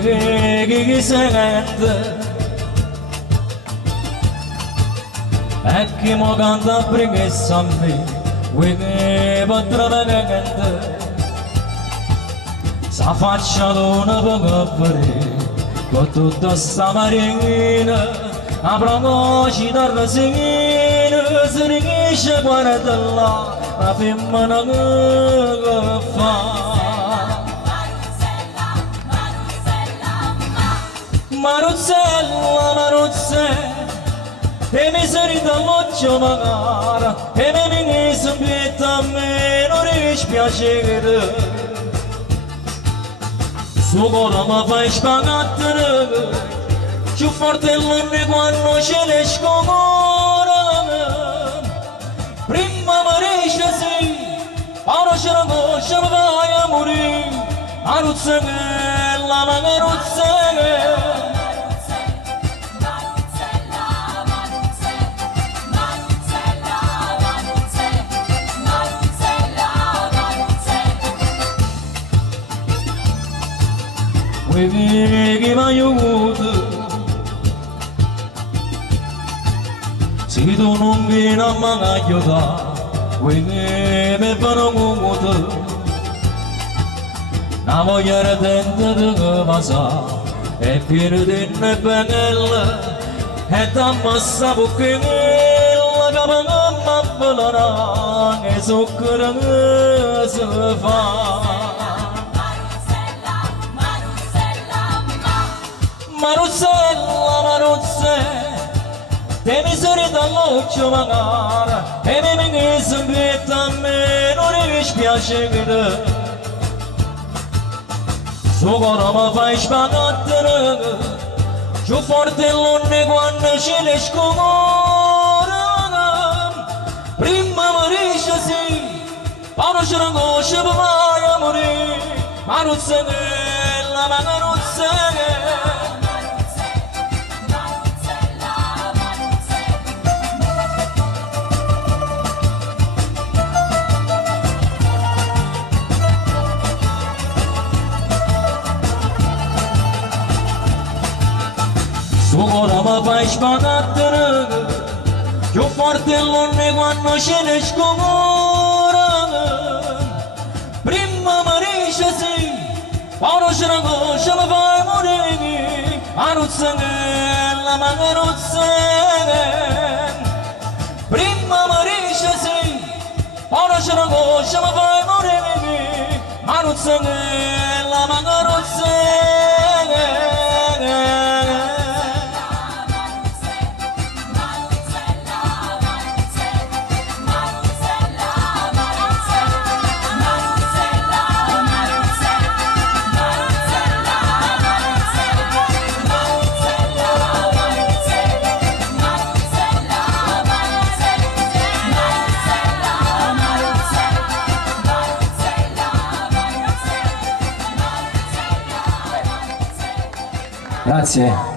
Wege segente Ecchi mo canta prima me Wege potrà gente Sa faccia d'una poca pare Con tutta sta marina Apra voci da rasina Si richiesce guarda là La femmina che fa Maruzzella, Maruzzella E mi sei dall'occhio magari E mi mi sembra a me non dispiacere Su cuore mi fai spagare Più forte l'anno quando ce ne scomola Prima mi riesce sì Ora ce la coscia mi vai a morire Maruzzella, Maruzzella Wege mi aiuta Se tu non vieni a mi aiutare Wege mi fanno muoto La voglia ardente di passa E pierdere bella E t'ammassa bucchella Che mi avvelerà E zucchero che si fa Maruzzella, Maruzzella Te mi sei dall'occhio magari E mi sembra a me non dispiacere Su cuore mi fai spagare Più forte l'onne quando ce ne scomola Prima mi riesce sì Ora ce la coscia mi vai a morire Maruzzella, Maruzzella Su cuore mi fai spagare Più forte l'onne quando ce ne scomola Prima mi riesce sì Ora ce la coscia mi fai morire Maruzzella, Maruzzella Prima mi riesce sì Ora ce la coscia mi fai morire Maruzzella, Maruzzella Grazie.